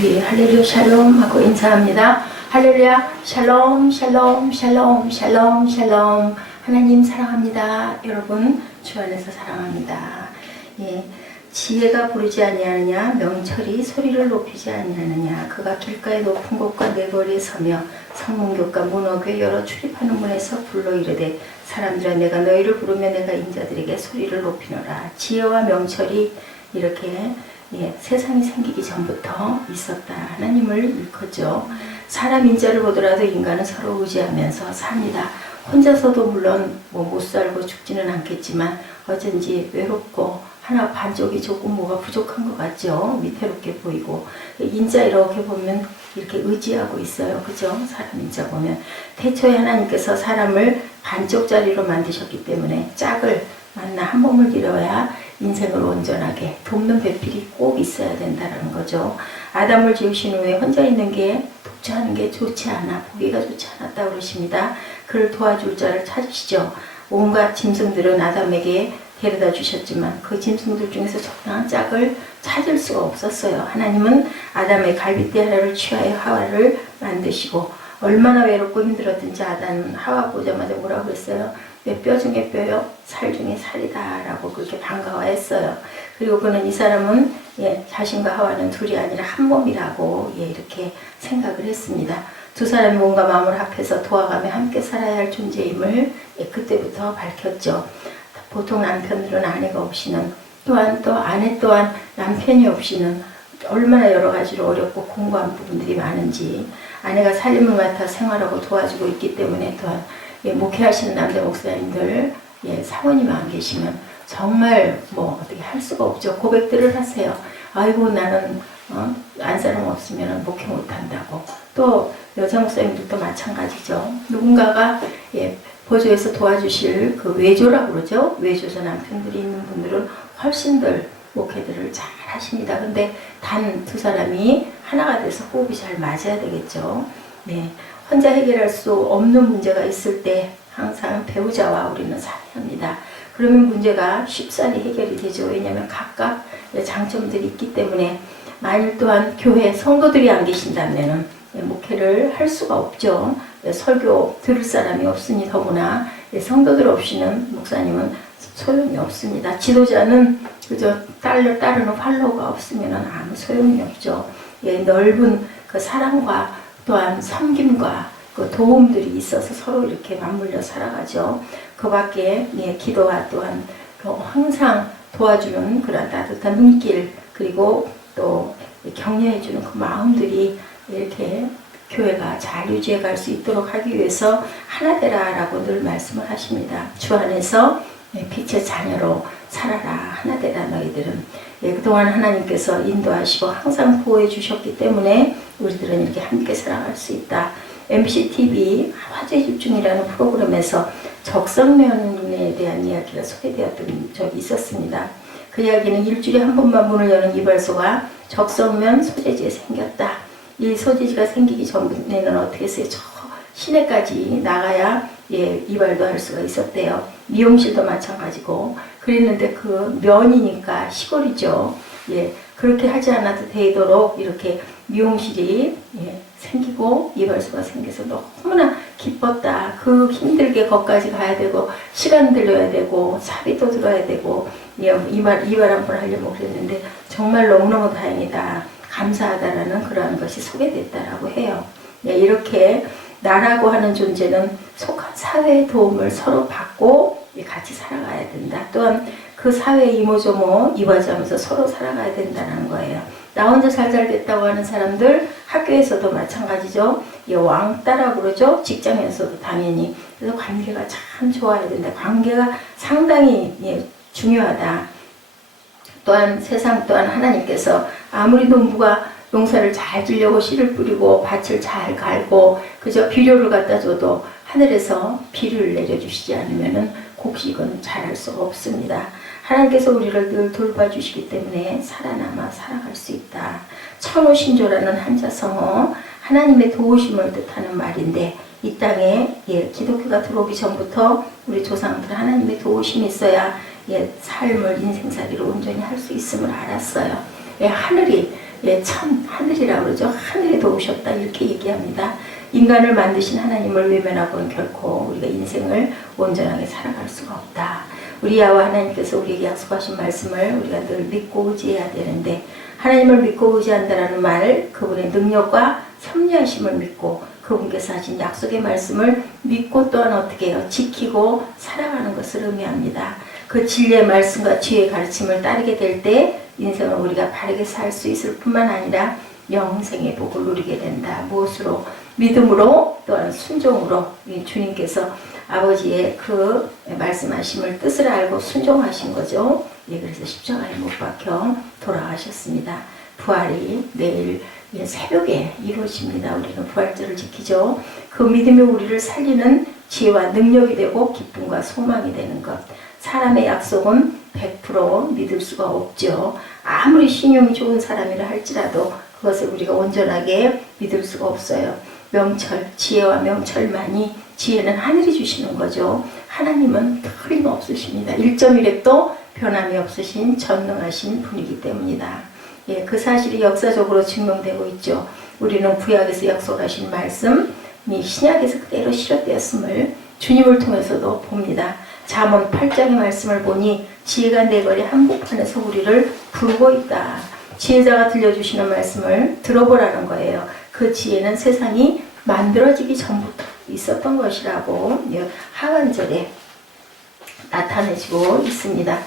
할렐루야 샬롬 하고 인사합니다. 할렐루야 샬롬 샬롬 샬롬 샬롬 샬롬. 하나님 사랑합니다. 여러분 주 안에서 사랑합니다. 예, 지혜가 부르지 아니하느냐, 명철이 소리를 높이지 아니하느냐. 그가 길가의 높은 곳과 내거리에 서며 성문교과 문어교에 여러 출입하는 문에서 불러 이르되, 사람들아 내가 너희를 부르며 내가 인자들에게 소리를 높이노라. 지혜와 명철이 이렇게 세상이 생기기 전부터 있었다. 하나님을 일컫죠. 사람 인자를 보더라도 인간은 서로 의지하면서 삽니다. 혼자서도 물론 못 살고 죽지는 않겠지만 어쩐지 외롭고 하나 반쪽이 조금 뭐가 부족한 것 같죠. 위태롭게 보이고. 인자 이렇게 보면 이렇게 의지하고 있어요. 그죠? 사람 인자 보면. 태초에 하나님께서 사람을 반쪽짜리로 만드셨기 때문에 짝을 만나 한 몸을 이뤄야 인생을 온전하게 돕는 배필이 꼭 있어야 된다는 거죠. 아담을 지으신 후에 혼자 있는 게 독주하는 게 좋지 않아, 보기가 좋지 않았다고 그러십니다. 그를 도와줄 자를 찾으시죠. 온갖 짐승들은 아담에게 데려다 주셨지만 그 짐승들 중에서 적당한 짝을 찾을 수가 없었어요. 하나님은 아담의 갈빗대 하나를 취하여 하와를 만드시고, 얼마나 외롭고 힘들었든지 아담은 하와 보자마자 뭐라고 그랬어요? 내 뼈 중에 뼈요, 살 중에 살이다 라고 그렇게 반가워했어요. 그리고 그는 이 사람은 자신과 하와는 둘이 아니라 한 몸이라고 이렇게 생각을 했습니다. 두 사람이 몸과 마음을 합해서 도와가며 함께 살아야 할 존재임을 그때부터 밝혔죠. 보통 남편들은 아내가 없이는, 또한 또 아내 또한 남편이 없이는 얼마나 여러 가지로 어렵고 공고한 부분들이 많은지, 아내가 살림을 맡아 생활하고 도와주고 있기 때문에, 또한 목회하시는 남자 목사님들 사모님 안 계시면 정말 어떻게 할 수가 없죠. 고백들을 하세요. 아이고 나는 안사람 없으면 목회 못한다고. 또 여자 목사님들도 마찬가지죠. 누군가가 보조해서 도와주실 그 외조라고 그러죠. 외조자 남편들이 있는 분들은 훨씬들 목회들을 잘 하십니다. 근데 단 두 사람이 하나가 돼서 호흡이 잘 맞아야 되겠죠. 혼자 해결할 수 없는 문제가 있을 때 항상 배우자와 우리는 상의합니다. 그러면 문제가 쉽사리 해결이 되죠. 왜냐하면 각각 장점들이 있기 때문에. 만일 또한 교회 성도들이 안 계신다면 목회를 할 수가 없죠. 설교 들을 사람이 없으니 더구나 성도들 없이는 목사님은 소용이 없습니다. 지도자는 그저 따르는 팔로우가 없으면 아무 소용이 없죠. 넓은 그 사랑과 또한 섬김과 그 도움들이 있어서 서로 이렇게 맞물려 살아가죠. 그 밖에 기도와 또한 항상 도와주는 그런 따뜻한 눈길, 그리고 또 격려해주는 그 마음들이 이렇게 교회가 잘 유지해 갈 수 있도록 하기 위해서 하나 되라 라고 늘 말씀을 하십니다. 주 안에서 빛의 자녀로 살아라, 하나 되라 너희들은. 그동안 하나님께서 인도하시고 항상 보호해 주셨기 때문에 우리들은 이렇게 함께 살아갈 수 있다. MBC TV 화제 집중이라는 프로그램에서 적성면에 대한 이야기가 소개되었던 적이 있었습니다. 그 이야기는 일주일에 한 번만 문을 여는 이발소가 적성면 소재지에 생겼다. 이 소재지가 생기기 전에는 어떻게 했어요? 저 시내까지 나가야 이발도 할 수가 있었대요. 미용실도 마찬가지고. 그랬는데 그 면이니까 시골이죠. 그렇게 하지 않아도 되도록 이렇게 미용실이 생기고 이발소가 생겨서 너무나 기뻤다. 그 힘들게 거기까지 가야 되고 시간 들여야 되고 사비도 들어야 되고 이발 한 번 하려고 그랬는데 정말 너무너무 다행이다, 감사하다라는 그러한 것이 소개됐다라고 해요. 이렇게 나라고 하는 존재는 속한 사회의 도움을 서로 받고 같이 살아가야 된다. 또한 그 사회의 이모저모 이바지하면서 서로 살아가야 된다는 거예요. 나 혼자 잘 됐다고 하는 사람들 학교에서도 마찬가지죠. 왕따라고 그러죠. 직장에서도 당연히. 그래서 관계가 참 좋아야 된다. 관계가 상당히 중요하다. 또한 세상 또한 하나님께서 아무리 농부가 농사를 잘 지려고 씨를 뿌리고 밭을 잘 갈고 그저 비료를 갖다 줘도 하늘에서 비를 내려주시지 않으면 곡식은 자랄 수가 없습니다. 하나님께서 우리를 늘 돌봐주시기 때문에 살아남아 살아갈 수 있다. 천호신조라는 한자성어, 하나님의 도우심을 뜻하는 말인데, 이 땅에 기독교가 들어오기 전부터 우리 조상들 하나님의 도우심이 있어야 삶을 인생살이로 온전히 할 수 있음을 알았어요. 하늘이 예, 천 하늘이라고 그러죠. 하늘이 도우셨다 이렇게 얘기합니다. 인간을 만드신 하나님을 외면하고는 결코 우리가 인생을 온전하게 살아갈 수가 없다. 우리 야와 하나님께서 우리에게 약속하신 말씀을 우리가 늘 믿고 의지해야 되는데, 하나님을 믿고 의지한다라는 말, 그분의 능력과 섭리하심을 믿고 그분께서 하신 약속의 말씀을 믿고 또한 어떻게 해요? 지키고 살아가는 것을 의미합니다. 그 진리의 말씀과 지혜의 가르침을 따르게 될 때 인생을 우리가 바르게 살 수 있을 뿐만 아니라 영생의 복을 누리게 된다. 무엇으로? 믿음으로, 또한 순종으로. 주님께서 아버지의 그 말씀하심을 뜻을 알고 순종하신 거죠. 예, 그래서 십자가에 못 박혀 돌아가셨습니다. 부활이 내일 새벽에 이루어집니다. 우리는 부활절을 지키죠. 그 믿음이 우리를 살리는 지혜와 능력이 되고 기쁨과 소망이 되는 것. 사람의 약속은 100% 믿을 수가 없죠. 아무리 신용이 좋은 사람이라 할지라도 그것을 우리가 온전하게 믿을 수가 없어요. 명철, 지혜와 명철만이, 지혜는 하늘이 주시는 거죠. 하나님은 틀림없으십니다. 1.1획도 변함이 없으신 전능하신 분이기 때문이다. 예, 그 사실이 역사적으로 증명되고 있죠. 우리는 구약에서 약속하신 말씀이 신약에서 그대로 실현되었음을 주님을 통해서도 봅니다. 잠언 8장의 말씀을 보니 지혜가 내 거리 한복판에서 우리를 부르고 있다. 지혜자가 들려주시는 말씀을 들어보라는 거예요. 그 지혜는 세상이 만들어지기 전부터 있었던 것이라고 하반절에 나타내지고 있습니다.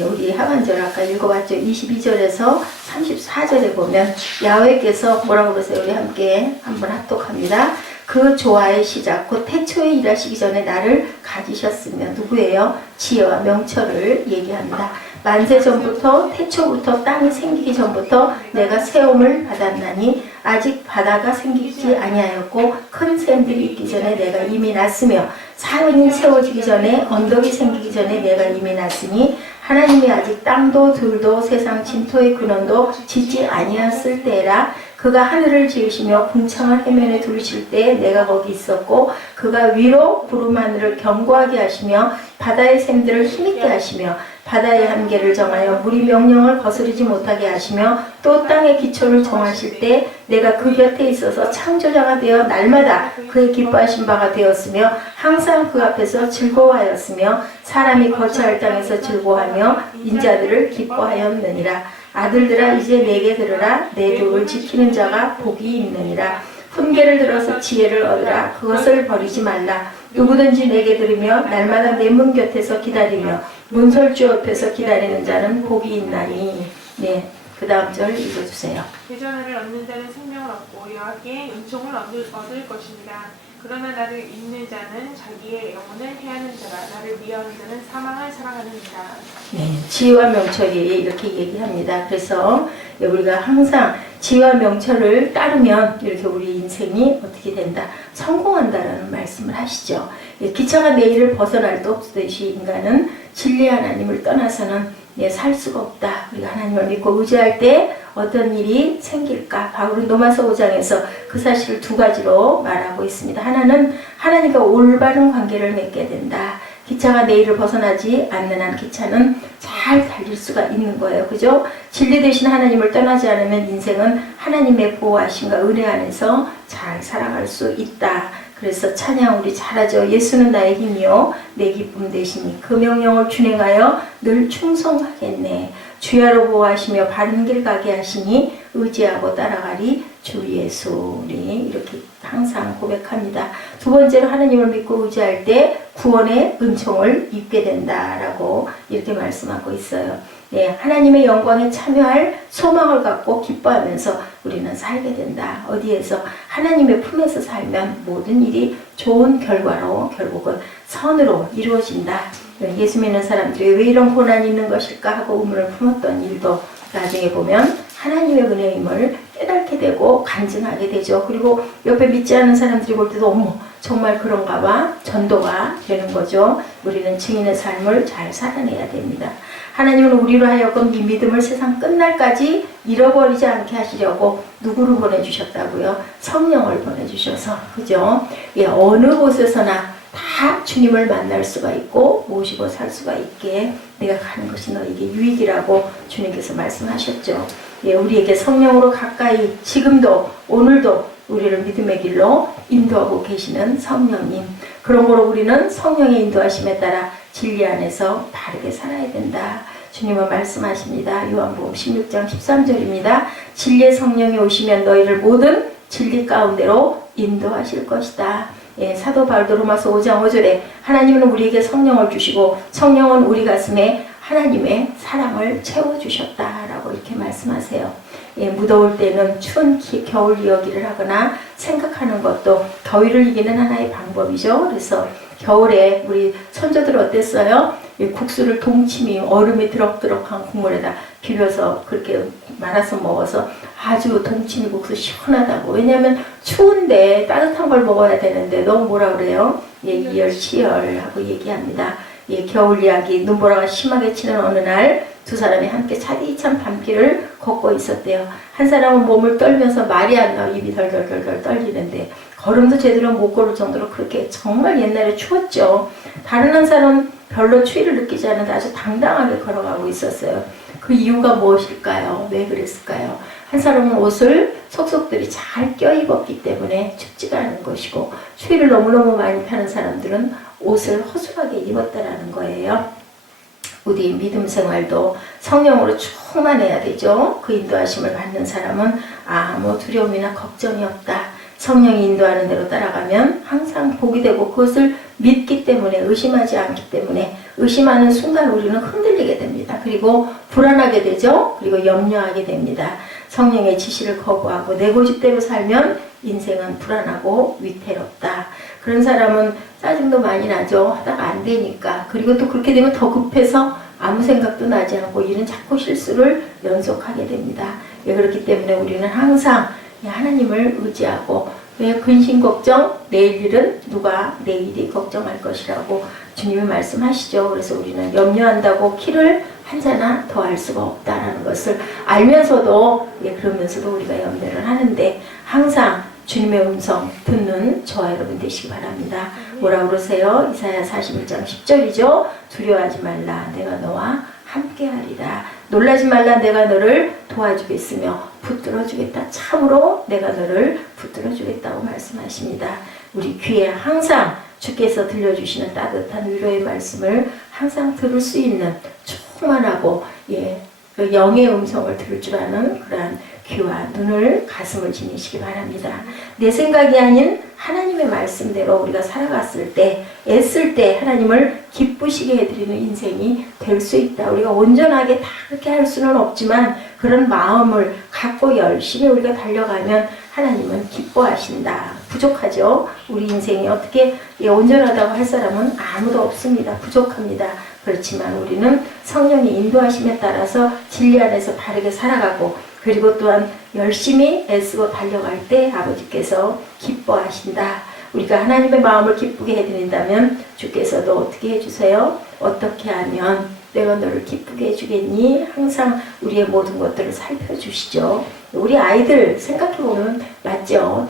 우리 하반절 아까 읽어봤죠. 22절에서 34절에 보면 야훼께서 뭐라고 그러세요? 우리 함께 한번 합독합니다. 그 조화의 시작 곧 태초에 일하시기 전에 나를 가지셨으며, 누구예요? 지혜와 명철을 얘기합니다. 만세 전부터, 태초부터, 땅이 생기기 전부터 내가 세움을 받았나니 아직 바다가 생기지 아니하였고 큰 샘들이 있기 전에 내가 이미 났으며 산이 세워지기 전에, 언덕이 생기기 전에 내가 이미 났으니, 하나님이 아직 땅도 들도 세상 진토의 근원도 짓지 아니하였을 때라. 그가 하늘을 지으시며 궁창을 해면에 두르실 때 내가 거기 있었고, 그가 위로 구름 하늘을 견고하게 하시며 바다의 샘들을 힘있게 하시며 바다의 한계를 정하여 물이 명령을 거스르지 못하게 하시며 또 땅의 기초를 정하실 때 내가 그 곁에 있어서 창조자가 되어 날마다 그의 기뻐하신 바가 되었으며 항상 그 앞에서 즐거워하였으며 사람이 거처할 땅에서 즐거워하며 인자들을 기뻐하였느니라. 아들들아 이제 내게 들으라. 내 도를 지키는 자가 복이 있느니라. 훈계를 들어서 지혜를 얻으라. 그것을 버리지 말라. 누구든지 내게 들으며 날마다 내 문 곁에서 기다리며 문설주 옆에서 기다리는 자는 복이 있나니. 네, 그 다음 절 읽어주세요. 대전하를 얻는 자는 생명을 얻고 여호와께 은총을 얻을 것입니다. 그러나 나를 잊는 자는 자기의 영혼을 해하는 자라. 나를 미워하는 자는 사망을 사랑하느니라. 네, 지혜와 명철이 이렇게 얘기합니다. 그래서 우리가 항상 지혜와 명철을 따르면 이렇게 우리 인생이 어떻게 된다? 성공한다라는 말씀을 하시죠. 기차가 내일을 벗어날 수 없듯이 인간은 진리 하나님을 떠나서는 살 수가 없다. 우리가 하나님을 믿고 의지할 때 어떤 일이 생길까? 바울은 로마서 5장에서 그 사실을 두 가지로 말하고 있습니다. 하나는 하나님과 올바른 관계를 맺게 된다. 기차가 내일을 벗어나지 않는 한 기차는 잘 달릴 수가 있는 거예요. 그죠? 진리 되신 하나님을 떠나지 않으면 인생은 하나님의 보호하심과 은혜 안에서 잘 살아갈 수 있다. 그래서 찬양 우리 잘하죠. 예수는 나의 힘이요 내 기쁨 되시니 그 명령을 준행하여 늘 충성하겠네. 주야로 보호하시며 바른 길 가게 하시니 의지하고 따라가리 주 예수. 우리 이렇게 항상 고백합니다. 두 번째로 하나님을 믿고 의지할 때 구원의 은총을 입게 된다라고 이렇게 말씀하고 있어요. 네, 하나님의 영광에 참여할 소망을 갖고 기뻐하면서 우리는 살게 된다. 어디에서? 하나님의 품에서 살면 모든 일이 좋은 결과로 결국은 선으로 이루어진다. 예수 믿는 사람들이 왜 이런 고난이 있는 것일까 하고 의문을 품었던 일도 나중에 보면 하나님의 은혜임을 깨닫게 되고 간증하게 되죠. 그리고 옆에 믿지 않는 사람들이 볼 때도 어머 정말 그런가 봐 전도가 되는 거죠. 우리는 증인의 삶을 잘 살아내야 됩니다. 하나님은 우리로 하여금 이 믿음을 세상 끝날까지 잃어버리지 않게 하시려고 누구를 보내주셨다고요? 성령을 보내주셔서, 그죠? 예, 어느 곳에서나 다 주님을 만날 수가 있고 모시고 살 수가 있게 내가 가는 것이 너에게 유익이라고 주님께서 말씀하셨죠. 예, 우리에게 성령으로 가까이 지금도 오늘도 우리를 믿음의 길로 인도하고 계시는 성령님. 그러므로 우리는 성령의 인도하심에 따라 진리 안에서 바르게 살아야 된다. 주님은 말씀하십니다. 요한복음 16장 13절입니다. 진리의 성령이 오시면 너희를 모든 진리 가운데로 인도하실 것이다. 예, 사도 바울도 로마서 5장 5절에 하나님은 우리에게 성령을 주시고 성령은 우리 가슴에 하나님의 사랑을 채워주셨다라고 이렇게 말씀하세요. 예, 무더울 때는 추운 겨울 이야기를 하거나 생각하는 것도 더위를 이기는 하나의 방법이죠. 그래서 겨울에 우리 선조들 어땠어요? 국수를 동치미 얼음이 드럭드럭한 국물에다 비벼서 그렇게 말아서 먹어서 아주 동치미 국수 시원하다고. 왜냐하면 추운데 따뜻한 걸 먹어야 되는데 너무 뭐라 그래요? 예, 이열치열하고 얘기합니다. 예, 겨울 이야기. 눈보라가 심하게 치는 어느 날 두 사람이 함께 차디찬 밤길을 걷고 있었대요. 한 사람은 몸을 떨면서 말이 안 나와 입이 덜덜덜덜 떨리는데 걸음도 제대로 못 걸을 정도로 그렇게 정말 옛날에 추웠죠. 다른 한 사람은 별로 추위를 느끼지 않는데 아주 당당하게 걸어가고 있었어요. 그 이유가 무엇일까요? 왜 그랬을까요? 한 사람은 옷을 속속들이 잘 껴입었기 때문에 춥지가 않은 것이고 추위를 너무너무 많이 타는 사람들은 옷을 허술하게 입었다라는 거예요. 우리 믿음 생활도 성령으로 충만해야 되죠. 그 인도하심을 받는 사람은 아무 두려움이나 걱정이 없다. 성령이 인도하는 대로 따라가면 항상 복이 되고 그것을 믿기 때문에 의심하지 않기 때문에 의심하는 순간 우리는 흔들리게 됩니다. 그리고 불안하게 되죠. 그리고 염려하게 됩니다. 성령의 지시를 거부하고 내 고집대로 살면 인생은 불안하고 위태롭다. 그런 사람은 짜증도 많이 나죠. 하다가 안 되니까. 그리고 또 그렇게 되면 더 급해서 아무 생각도 나지 않고 일은 자꾸 실수를 연속하게 됩니다. 예, 그렇기 때문에 우리는 항상 하나님을 의지하고 왜 근심 걱정? 내일 일은 누가 내일이 걱정할 것이라고 주님이 말씀하시죠. 그래서 우리는 염려한다고 키를 한자나 더 알 수가 없다라는 것을 알면서도 그러면서도 우리가 염려를 하는데 항상 주님의 음성 듣는 저와 여러분 되시기 바랍니다. 뭐라고 그러세요? 이사야 41장 10절이죠. 두려워하지 말라. 내가 너와 함께하리라. 놀라지 말라. 내가 너를 도와주겠으며 붙들어주겠다. 참으로 내가 너를 붙들어주겠다고 말씀하십니다. 우리 귀에 항상 주께서 들려주시는 따뜻한 위로의 말씀을 항상 들을 수 있는 충만하고 그 영의 음성을 들을 줄 아는 그러한 귀와 눈을 가슴을 지니시기 바랍니다. 내 생각이 아닌 하나님의 말씀대로 우리가 살아갔을 때 애쓸 때 하나님을 기쁘시게 해드리는 인생이 될 수 있다. 우리가 온전하게 다 그렇게 할 수는 없지만 그런 마음을 갖고 열심히 우리가 달려가면 하나님은 기뻐하신다. 부족하죠. 우리 인생이 어떻게 온전하다고 할 사람은 아무도 없습니다. 부족합니다. 그렇지만 우리는 성령의 인도하심에 따라서 진리 안에서 바르게 살아가고 그리고 또한 열심히 애쓰고 달려갈 때 아버지께서 기뻐하신다. 우리가 하나님의 마음을 기쁘게 해드린다면 주께서도 어떻게 해주세요? 어떻게 하면 내가 너를 기쁘게 해주겠니? 항상 우리의 모든 것들을 살펴주시죠. 우리 아이들 생각해보면 맞죠?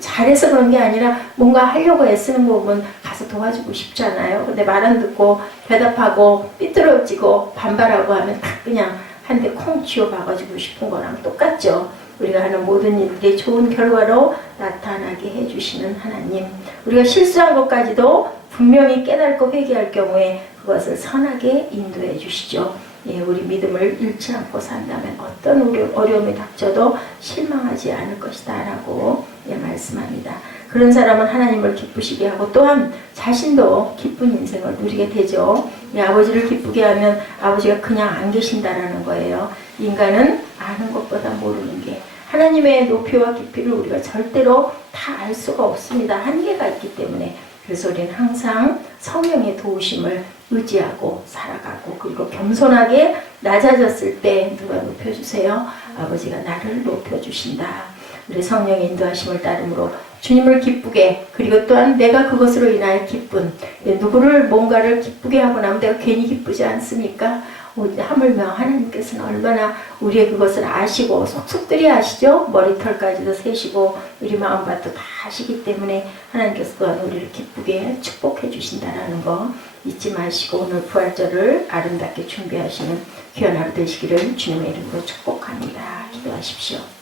잘해서 그런 게 아니라 뭔가 하려고 애쓰는 거 보면 가서 도와주고 싶잖아요. 근데 말 안 듣고 대답하고 삐뚤어지고 반발하고 하면 딱 그냥 한 대 콩 쥐어 박아주고 싶은 거랑 똑같죠. 우리가 하는 모든 일들이 좋은 결과로 나타나게 해주시는 하나님. 우리가 실수한 것까지도 분명히 깨닫고 회개할 경우에 그것을 선하게 인도해 주시죠. 우리 믿음을 잃지 않고 산다면 어떤 어려움이 닥쳐도 실망하지 않을 것이다 라고 말씀합니다. 그런 사람은 하나님을 기쁘시게 하고 또한 자신도 기쁜 인생을 누리게 되죠. 아버지를 기쁘게 하면 아버지가 그냥 안 계신다라는 거예요. 인간은 아는 것보다 모르는 게 하나님의 높이와 깊이를 우리가 절대로 다 알 수가 없습니다. 한계가 있기 때문에. 그래서 우리는 항상 성령의 도우심을 의지하고 살아가고 그리고 겸손하게 낮아졌을 때 누가 높여주세요? 아버지가 나를 높여주신다. 우리 성령의 인도하심을 따름으로 주님을 기쁘게 그리고 또한 내가 그것으로 인하여 기쁜 누구를 뭔가를 기쁘게 하고 나면 내가 괜히 기쁘지 않습니까? 하물며 하나님께서는 얼마나 우리의 그것을 아시고 속속들이 아시죠? 머리털까지도 세시고 우리 마음밭도 다 아시기 때문에 하나님께서 또한 우리를 기쁘게 축복해 주신다라는 거 잊지 마시고 오늘 부활절을 아름답게 준비하시는 귀한 하루 되시기를 주님의 이름으로 축복합니다. 기도하십시오.